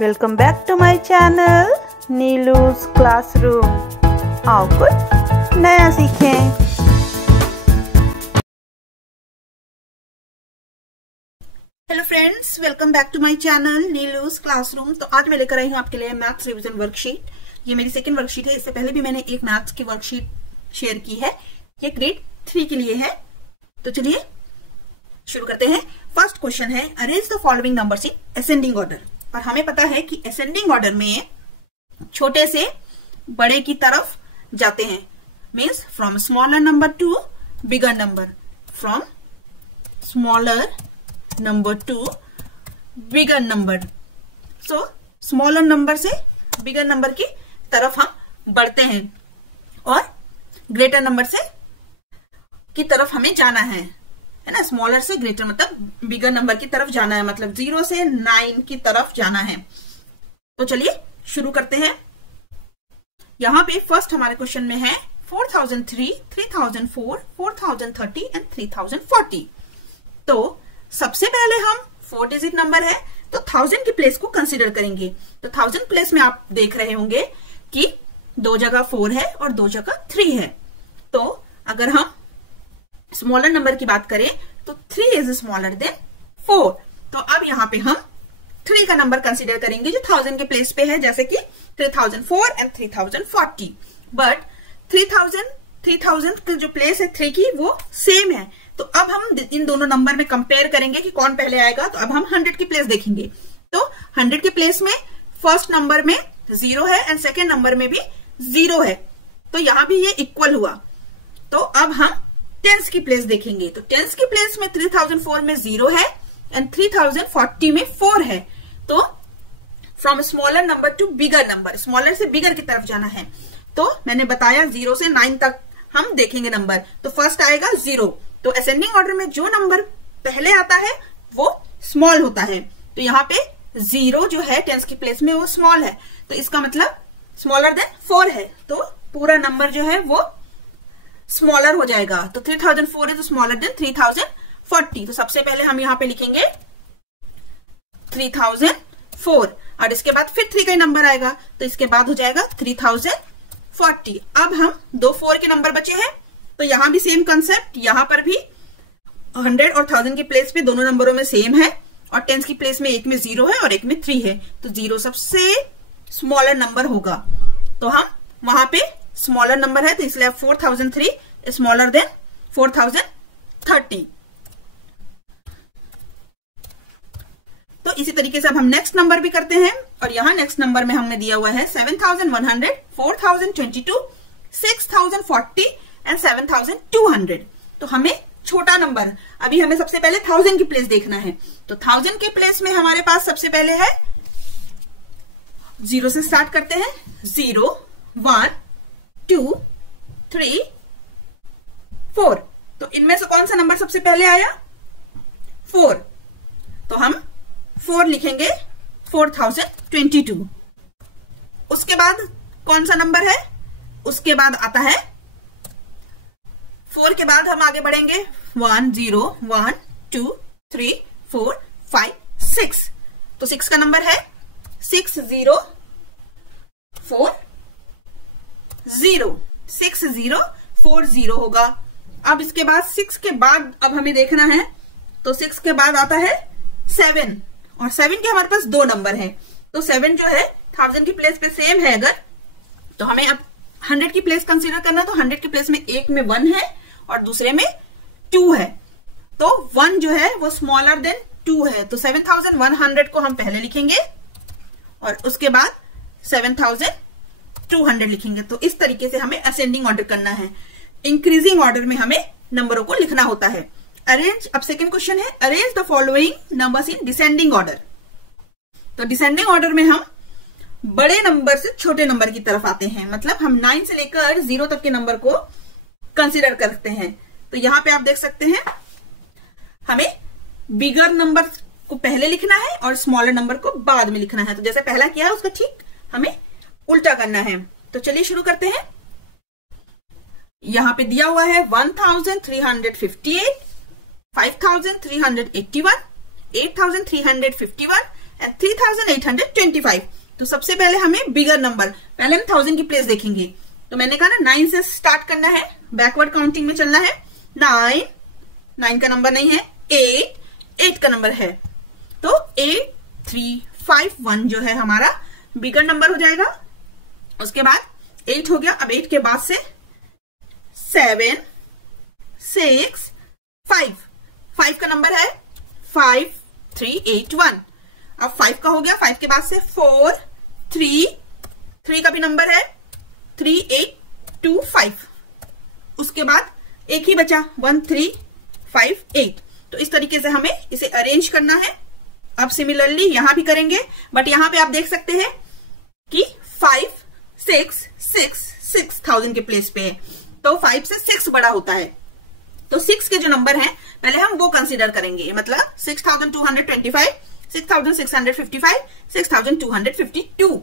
Welcome back to my channel Neelu's classroom. आओ कुछ नया सीखें। Hello friends, welcome back to my channel Neelu's classroom. तो आज मैं लेकर आई हूँ आपके लिए मैथ्स रिवीजन वर्कशीट। ये मेरी सेकंड वर्कशीट है। इससे पहले भी मैंने एक मैथ्स की वर्कशीट शेयर की है। ये ग्रेड 3 के लिए है। तो चलिए शुरू करते हैं। फर्स्ट क्वेश्चन है, arrange the following numbers in ascending order. और हमें पता है कि असेंडिंग ऑर्डर में छोटे से बड़े की तरफ जाते हैं। Means from smaller number two bigger number, from smaller number two bigger number. So smaller number से बिगर नंबर की तरफ हम बढ़ते हैं और ग्रेटर नंबर से की तरफ हमें जाना है ना। स्मॉलर से ग्रेटर मतलब बिगर नंबर की तरफ जाना है, मतलब 0 से 9 की तरफ जाना है। तो चलिए शुरू करते हैं। यहां पे फर्स्ट हमारे क्वेश्चन में है 4003, 3004, 4030 एंड 3040। तो सबसे पहले हम 4 डिजिट नंबर है तो 1000 की प्लेस को कंसीडर करेंगे। तो 1000 प्लेस में आप देख रहे होंगे कि 2 जगह 4 है और 2 जगह 3 है। तो अगर हम स्मॉलर नंबर की बात करें तो 3 इज स्मॉलर देन 4। तो अब यहाँ पे हम 3 का नंबर कंसीडर करेंगे जो 1000 के प्लेस पे है, जैसे कि 3004 एंड 3040। बट 3000 की जो प्लेस है 3 की वो सेम है। तो अब हम इन दोनों नंबर में कंपेयर करेंगे कि कौन पहले आएगा। तो अब हम 100 की प्लेस देखेंगे। तो 100 के प्लेस में फर्स्ट नंबर में 0 है एंड सेकेंड नंबर में भी 0 है। तो यहां भी ये इक्वल हुआ। तो अब हम टेंस की प्लेस देखेंगे। तो टेंस की प्लेस में 3004 में 0 है एंड 3040 में 4 है। तो from smaller number two bigger number, smaller से बिगर की तरफ जाना है। तो मैंने बताया 0 से 9 तक हम देखेंगे नंबर। तो फर्स्ट आएगा 0। तो असेंडिंग ऑर्डर में जो नंबर पहले आता है वो स्मॉल होता है। तो यहाँ पे 0 जो है टेंस की प्लेस में वो स्मॉल है। तो इसका मतलब स्मॉलर देन 4 है। तो पूरा नंबर जो है वो स्मॉलर हो जाएगा। तो 3004 इज स्मॉलर देन 3040। तो सबसे पहले हम यहाँ पे लिखेंगे 3004 और इसके बाद फिर 3 का नंबर आएगा। तो इसके बाद हो जाएगा 3040। अब हम 2 4 के नंबर बचे हैं। तो यहां भी सेम कंसेप्ट, यहां पर भी 100 और 1000 की प्लेस पे दोनों नंबरों में सेम है और टेंस की प्लेस में एक में 0 है और एक में 3 है। तो 0 सबसे स्मॉलर नंबर होगा। तो हम वहां पे स्मॉलर नंबर है तो इसलिए 4003 स्मॉलर देन 4030। तो इसी तरीके से अब हम नेक्स्ट नंबर भी करते हैं। और यहां नेक्स्ट नंबर में हमने दिया हुआ है 7100, 4022, 6040 एंड 7200। तो हमें छोटा नंबर, अभी हमें सबसे पहले 1000 की प्लेस देखना है। तो 1000 के प्लेस में हमारे पास सबसे पहले है 0 से स्टार्ट करते हैं। 0 1 2 3 4। तो इनमें से कौन सा नंबर सबसे पहले आया? 4। तो हम 4 लिखेंगे 4022। उसके बाद कौन सा नंबर है? उसके बाद आता है 4 के बाद हम आगे बढ़ेंगे 1 0 1 2 3 4 5 6। तो 6 का नंबर है 6040 6040 होगा। अब इसके बाद 6 के बाद अब हमें देखना है। तो 6 के बाद आता है 7 और 7 के हमारे पास 2 नंबर है। तो 7 जो है 1000 की प्लेस पे सेम है अगर, तो हमें अब 100 की प्लेस कंसीडर करना। तो 100 की प्लेस में एक में 1 है और दूसरे में 2 है। तो 1 जो है वो स्मॉलर देन 2 है। तो 7100 को हम पहले लिखेंगे और उसके बाद 7200 लिखेंगे। तो इस तरीके से हमें असेंडिंग ऑर्डर करना है। इंक्रीजिंग ऑर्डर में हमें नंबरों को लिखना होता है। अरेंज, अब सेकंड क्वेश्चन है, arrange the following numbers in descending order. तो डिसेंडिंग ऑर्डर में हम बड़े नंबर से छोटे नंबर की तरफ आते हैं। मतलब हम 9 से लेकर 0 तक के नंबर को कंसीडर करते हैं। तो यहां पे आप देख सकते हैं हमें बिगर नंबर को पहले लिखना है और स्मॉलर नंबर को बाद में लिखना है। तो जैसे पहला किया है उसका ठीक हमें उल्टा करना है। तो चलिए शुरू करते हैं। यहां पे दिया हुआ है 1358, 5381, 8351 एंड 3825। तो सबसे पहले हमें बिगर नंबर, पहले हम 1000 की प्लेस देखेंगे। तो मैंने कहा ना 9 से स्टार्ट करना है, बैकवर्ड काउंटिंग में चलना है। 9 का नंबर नहीं है, 8 का नंबर है। तो 8351 जो है हमारा बिगर नंबर हो जाएगा। उसके बाद 8 हो गया। अब 8 के बाद से 7 6 5 का नंबर है 5381। अब 5 का हो गया। 5 के बाद से 4 3 का भी नंबर है 3825। उसके बाद एक ही बचा 1358। तो इस तरीके से हमें इसे अरेंज करना है। अब सिमिलरली यहां भी करेंगे, बट यहां पे आप देख सकते हैं कि 5 6 6 6000 के प्लेस पे है, तो 5 से 6 बड़ा होता है। तो 6 के जो नंबर हैं पहले हम वो कंसीडर करेंगे, मतलब 6225, 6655, 6252।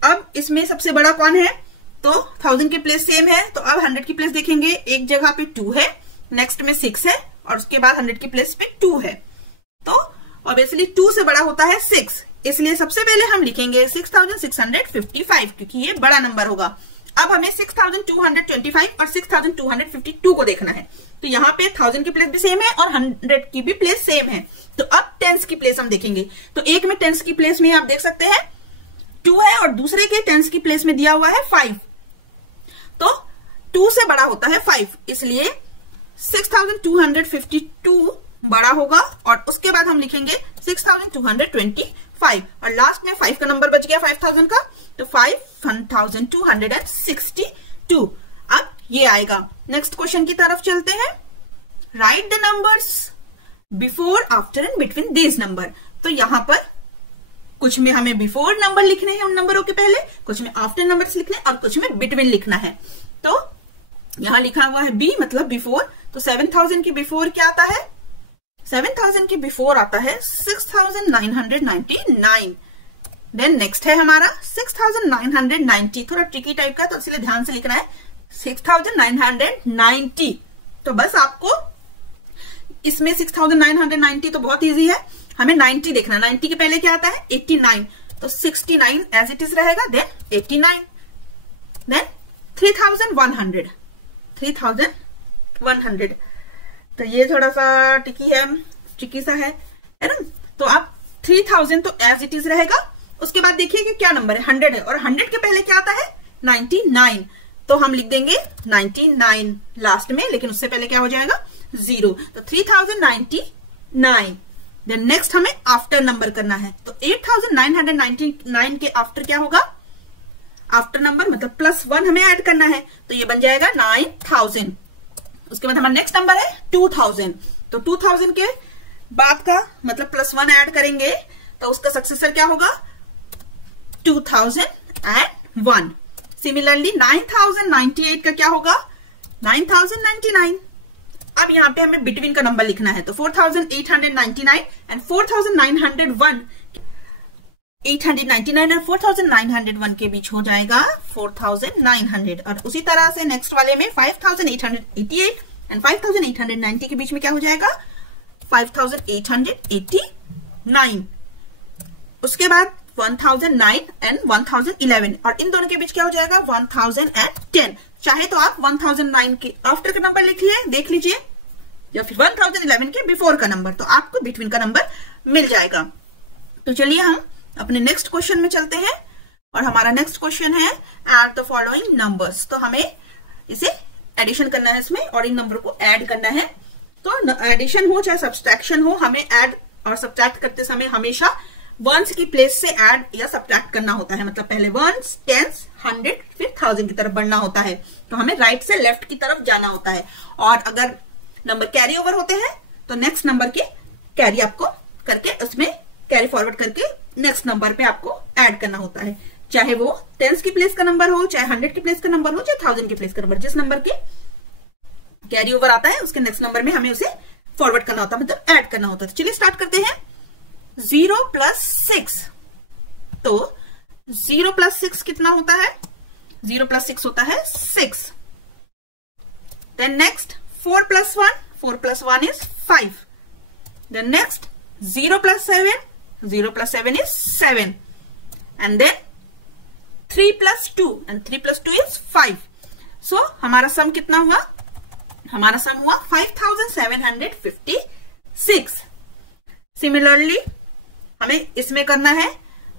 अब इसमें सबसे बड़ा कौन है? तो 1000 की प्लेस सेम है, तो अब 100 की प्लेस देखेंगे। एक जगह पे 2 है, नेक्स्ट में 6 है, और उसके बाद 100 की प्लेस पे 2 है। तो ऑब्वियसली 2 से बड़ा होता है 6, इसलिए सबसे पहले हम लिखेंगे 6655, क्योंकि ये बड़ा नंबर होगा। अब हमें 6225 और 6252 को देखना है। तो यहाँ पे 1000 की प्लेस भी सेम है और 100 की भी प्लेस सेम है। तो अब टेंस की प्लेस हम देखेंगे। तो एक में टेंस की प्लेस में आप देख सकते हैं 2 है, और दूसरे के टेंस की प्लेस में दिया हुआ है 5। तो 2 से बड़ा होता है 5, इसलिए 6252 बड़ा होगा। और उसके बाद हम लिखेंगे 6225, और लास्ट में 5 का नंबर बच गया 5000 का, तो 5262। अब ये आएगा। नेक्स्ट क्वेश्चन की तरफ चलते हैं। Right the numbers before, after and between this number. तो यहां पर कुछ में हमें बिफोर नंबर लिखने हैं उन नंबरों के पहले, कुछ में आफ्टर नंबर्स लिखने, और कुछ में बिटवीन लिखना है। तो यहां लिखा हुआ है बी, मतलब बिफोर। तो 7000 की बिफोर क्या आता है? 7000 की बिफोर आता है 6999। देन नेक्स्ट है हमारा 6990, थोड़ा ट्रिकी टाइप का, तो इसलिए ध्यान से लिखना है 6990। तो बस आपको इसमें 6990 तो बहुत इजी है, हमें 90 देखना। 90 के पहले क्या आता है? 89, तो 69 एज इट इज रहेगा, देन 89, देन 3100। तो ये थोड़ा सा ट्रिकी सा है ना। तो आप 3000 तो एज इट इज रहेगा। उसके बाद देखिए कि क्या नंबर है, 100 है, और 100 के पहले क्या आता है? 99। तो हम लिख देंगे 99 लास्ट में, लेकिन उससे पहले क्या हो जाएगा? 0। तो 3099। देन नेक्स्ट हमें आफ्टर नंबर करना है। तो 8999 के आफ्टर क्या होगा? आफ्टर नंबर मतलब +1 हमें ऐड करना है, तो ये बन जाएगा 9000। उसके बाद हमारा नेक्स्ट नंबर है 2000। तो 2000 के बाद का मतलब +1 ऐड करेंगे, तो उसका सक्सेसर क्या होगा? 2001। सिमिलरली 9098 का क्या होगा? 9099। अब यहाँ पे हमें बिटवीन का नंबर लिखना है। तो 4899 एंड 4901, 899 और 4901 के बीच हो जाएगा 4900। और उसी तरह से नेक्स्ट वाले में 5888 एंड 5890 के बीच में क्या हो जाएगा? 5889। उसके बाद 1009 एंड 1011, और इन दोनों के बीच क्या हो जाएगा? 1010। चाहे तो आप 1009 के आफ्टर का नंबर लिख लिए, देख लीजिए, या फिर 1011 के बिफोर का नंबर, तो आपको बिटवीन का नंबर मिल जाएगा। तो चलिए हम अपने नेक्स्ट क्वेश्चन में चलते हैं, और हमारा नेक्स्ट क्वेश्चन है ऐड द फॉलोइंग नंबर्स। तो हमें इसे एडिशन करना है इसमें, और इन नंबर को ऐड करना है। तो एडिशन हो चाहे सब्सट्रैक्शन हो, हमें ऐड और सब्ट्रैक्ट करते समय हमेशा वंस की प्लेस से ऐड या सब्ट्रैक्ट करना होता है। मतलब पहले वंस, टेंस, 100, फिर 1000 की तरफ बढ़ना होता है। तो हमें राइट से लेफ्ट की तरफ जाना होता है। और अगर नंबर कैरी ओवर होते हैं तो नेक्स्ट नंबर के कैरी आपको करके, उसमें कैरी फॉरवर्ड करके नेक्स्ट नंबर पे आपको ऐड करना होता है। चाहे वो टेंस की प्लेस का नंबर हो, चाहे 100 की प्लेस का नंबर हो, चाहे 1000 की प्लेस का नंबर, जिस नंबर के कैरी ओवर आता है उसके नेक्स्ट नंबर में हमें उसे फॉरवर्ड करना होता है, मतलब ऐड करना होता है। तो चलिए स्टार्ट करते हैं। 0 + 6, तो 0 + 6 कितना होता है? 0 + 6 होता है 6। Then next 4 + 1, 4 + 1 is 5। Then next 0 + 7, 0 plus 7 is 7. And then 3 plus 2, and 3 plus 2 is 5. So हमारा सम कितना हुआ? हमारा सम हुआ 5756. सिमिलरली हमें इसमें करना है,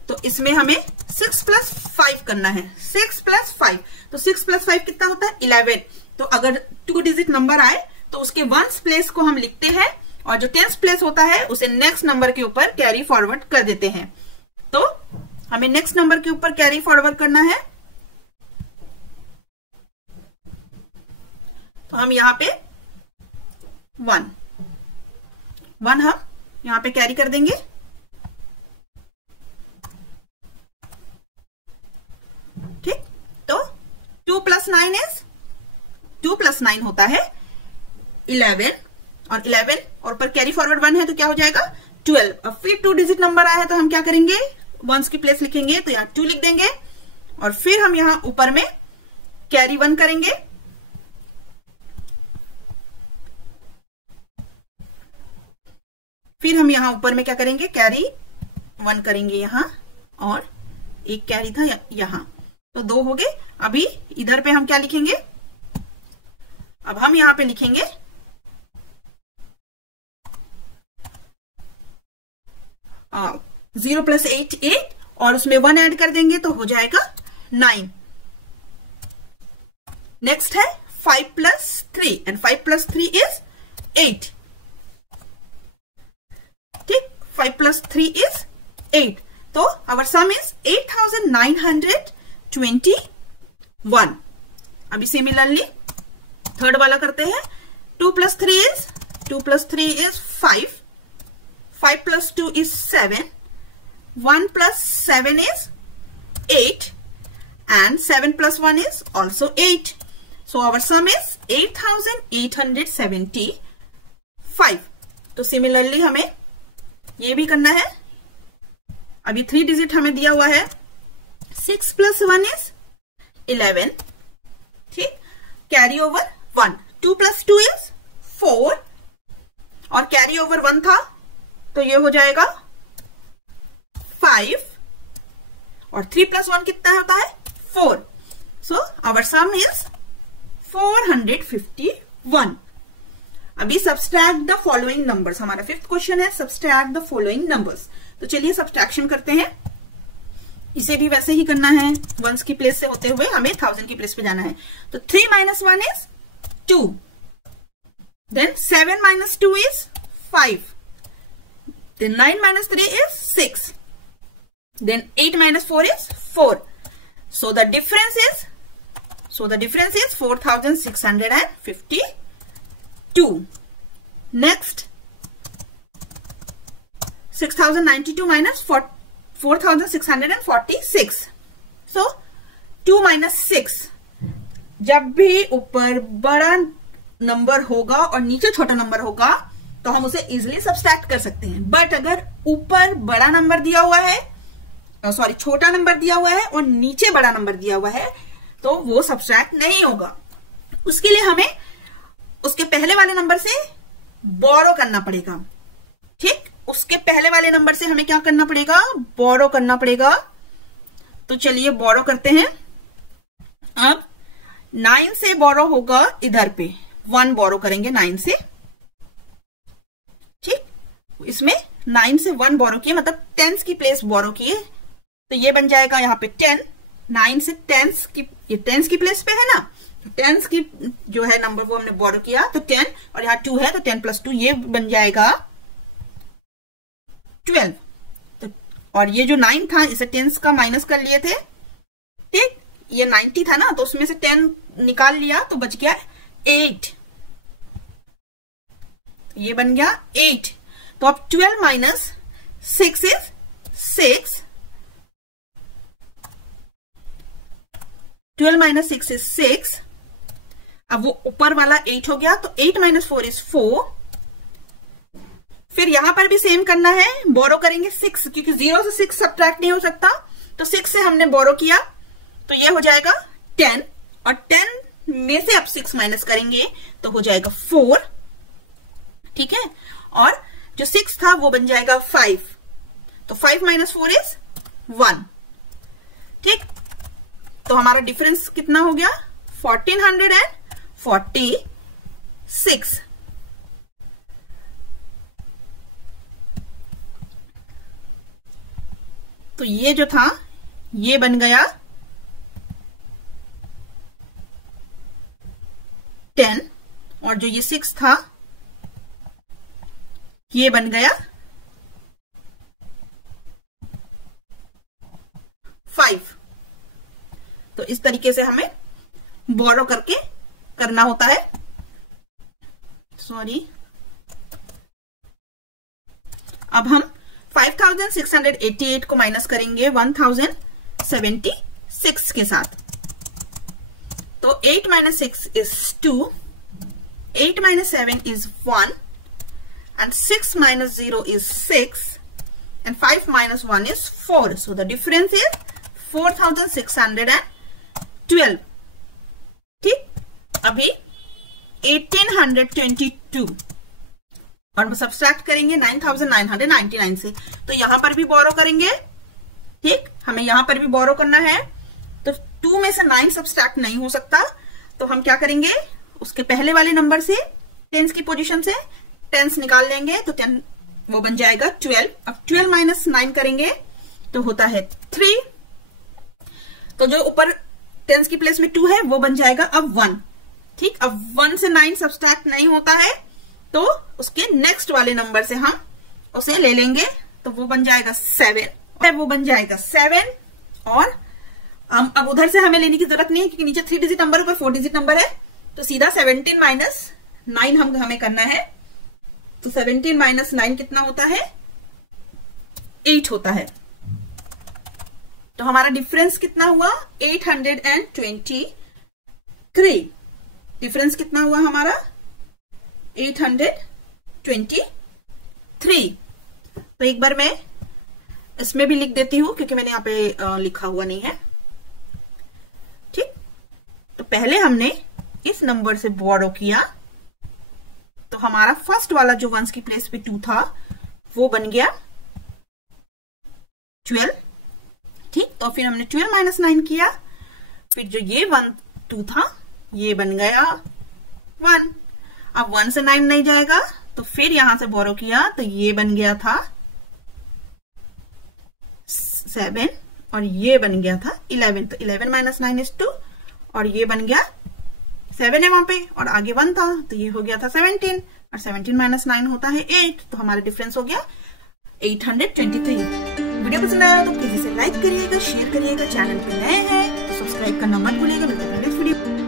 तो इसमें हमें 6 plus 5 करना है. 6 plus 5, तो 6 plus 5 कितना होता है? 11. तो अगर 2 डिजिट नंबर आए तो उसके 1s प्लेस को हम लिखते हैं, और जो 10th प्लेस होता है उसे नेक्स्ट नंबर के ऊपर कैरी फॉरवर्ड कर देते हैं. तो हमें नेक्स्ट नंबर के ऊपर कैरी फॉरवर्ड करना है. तो हम यहां पे 1 हम यहां पे कैरी कर देंगे. ठीक, तो 2 plus 9 होता है 11, और 11 और ऊपर कैरी फॉरवर्ड 1 है तो क्या हो जाएगा? 12. अब फिर 2 डिजिट नंबर आया है तो हम क्या करेंगे? 1s की प्लेस लिखेंगे, तो यहाँ 2 लिख देंगे, और फिर हम यहां ऊपर में कैरी 1 करेंगे. फिर हम यहां ऊपर में क्या करेंगे? कैरी 1 करेंगे यहां, और एक कैरी था यहां, तो 2 हो गए. अभी इधर पे हम क्या लिखेंगे? अब हम यहां पे लिखेंगे 0 plus 8, 8, और उसमें 1 ऐड कर देंगे तो हो जाएगा 9. नेक्स्ट है 5 plus 3, एंड 5 plus 3 is 8. ठीक, 5 plus 3 is 8. तो our sum is 8921. अभी सिमिलरली थर्ड वाला करते हैं. 2 plus 3 is 5. 5 plus 2 is 7. 1 plus 7 is 8. And 7 plus 1 is also 8. So our sum is 8875. तो सिमिलरली हमें ये भी करना है. अभी 3 डिजिट हमें दिया हुआ है. 6 plus 1 is 11. ठीक, कैरी ओवर 1. 2 plus 2 is 4, और कैरी ओवर 1 था तो ये हो जाएगा 5, और 3 plus 1 कितना होता है? 4. So our sum is 451. अभी सब्सट्रैक्ट द फॉलोइंग नंबर्स. हमारा 5th क्वेश्चन है सब्सट्रैक्ट द फॉलोइंग नंबर्स. तो चलिए सब्सट्रैक्शन करते हैं. इसे भी वैसे ही करना है, 1s की प्लेस से होते हुए हमें 1000 की प्लेस पे जाना है. तो 3 minus 1 is 2. Then 7 minus 2 is 5. Then 9 minus 3 is 6. Then 8 minus 4 is 4. So the difference is 4652. Next, 6092 minus 4646. So 2 minus 6. जब भी ऊपर बड़ा नंबर होगा और नीचे छोटा नंबर होगा तो हम उसे इजिली सब्सट्रैक्ट कर सकते हैं. बट अगर ऊपर बड़ा नंबर दिया हुआ है, छोटा नंबर दिया हुआ है और नीचे बड़ा नंबर दिया हुआ है, तो वो सब्सट्रैक्ट नहीं होगा. उसके लिए हमें उसके पहले वाले नंबर से बोरो करना पड़ेगा. ठीक, उसके पहले वाले नंबर से हमें क्या करना पड़ेगा? बोरो करना पड़ेगा. तो चलिए बोरो करते हैं. अब 9 से बोरो होगा इधर पे, 1 बोरो करेंगे 9 से. ठीक, इसमें 9 से 1 बोरो किए, मतलब 10s की प्लेस बोरो किए, तो ये बन जाएगा यहाँ पे 10. 9 से 10s की, ये 10s की प्लेस पे है ना, 10s की जो है नंबर वो हमने बोरो किया, तो 10, और यहाँ 2 है तो 10 plus 2 ये बन जाएगा 12. तो और ये जो 9 था इसे 10s का माइनस कर लिए थे. ठीक, ये 90 था ना, तो उसमें से 10 निकाल लिया तो बच गया 8. ये बन गया 8. तो अब 12 minus 6 is 6. 12 minus 6 is 6. अब वो ऊपर वाला 8 हो गया, तो 8 minus 4 is 4. फिर यहां पर भी सेम करना है, बोरो करेंगे 6, क्योंकि 0 से 6 सब्ट्रैक्ट नहीं हो सकता, तो 6 से हमने बोरो किया, तो ये हो जाएगा 10, और 10 में से अब 6 माइनस करेंगे तो हो जाएगा 4. ठीक है, और जो 6 था वो बन जाएगा 5. तो 5 - 4 इज 1। ठीक, तो हमारा डिफरेंस कितना हो गया? 1446। तो ये जो था ये बन गया 10, और जो ये 6 था ये बन गया 5। तो इस तरीके से हमें बोरो करके करना होता है। सॉरी, अब हम 5688 को माइनस करेंगे 1076 के साथ। तो 8 - 6 is 2, 8 - 7 is 1, and 6 - 0 is 6, and 5 - 1 is 4. So the difference is 4612. ठीक, अभी 1822 और सब्सट्रैक्ट करेंगे 9999 से। तो यहां पर भी बोरो करेंगे। ठीक, हमें यहां पर भी बोरो करना है। तो 2 में से 9 सब्सट्रैक्ट नहीं हो सकता, तो हम क्या करेंगे, उसके पहले वाले नंबर से टेंस की पोजीशन से टेंस निकाल लेंगे, तो 10 वो बन जाएगा 12। अब 12 - 9 करेंगे तो होता है 3। तो जो ऊपर टेंस की प्लेस में 2 है वो बन जाएगा अब 1। ठीक, अब 1 से 9 सब्सट्रैक्ट नहीं होता है, तो उसके नेक्स्ट वाले नंबर से हम उसे ले लेंगे, तो वो बन जाएगा 7, वो बन जाएगा 7। और अब उधर से हमें लेने की जरूरत नहीं है क्योंकि नीचे 3 डिजिट नंबर ऊपर 4 डिजिट नंबर है, तो सीधा 17 - 9 हमें करना है। तो 17 - 9 कितना होता है? 8 होता है। तो हमारा डिफरेंस कितना हुआ? 823। डिफरेंस कितना हुआ हमारा? 823। तो एक बार मैं इसमें भी लिख देती हूं क्योंकि मैंने यहां पे लिखा हुआ नहीं है। ठीक, तो पहले हमने इस नंबर से बोरो किया, तो हमारा फर्स्ट वाला जो 1s की प्लेस पे 2 था वो बन गया 12। ठीक, तो फिर हमने 12 - 9 किया, फिर जो ये 1 2 था ये बन गया 1। अब 1 से 9 नहीं जाएगा, तो फिर यहां से बोरो किया, तो ये बन गया था 7 और ये बन गया था 11। तो 11 - 9 is 2 और ये बन गया 7 है वहां पे और आगे 1 था, तो ये हो गया था 17 और 17 - 9 होता है 8। तो हमारा डिफरेंस हो गया 823। वीडियो पसंद आया तो प्लीज इसे लाइक करिएगा, शेयर करिएगा, चैनल पे नए हैं तो सब्सक्राइब करना मत भूलिएगा। मिलते हैं नेक्स्ट वीडियो।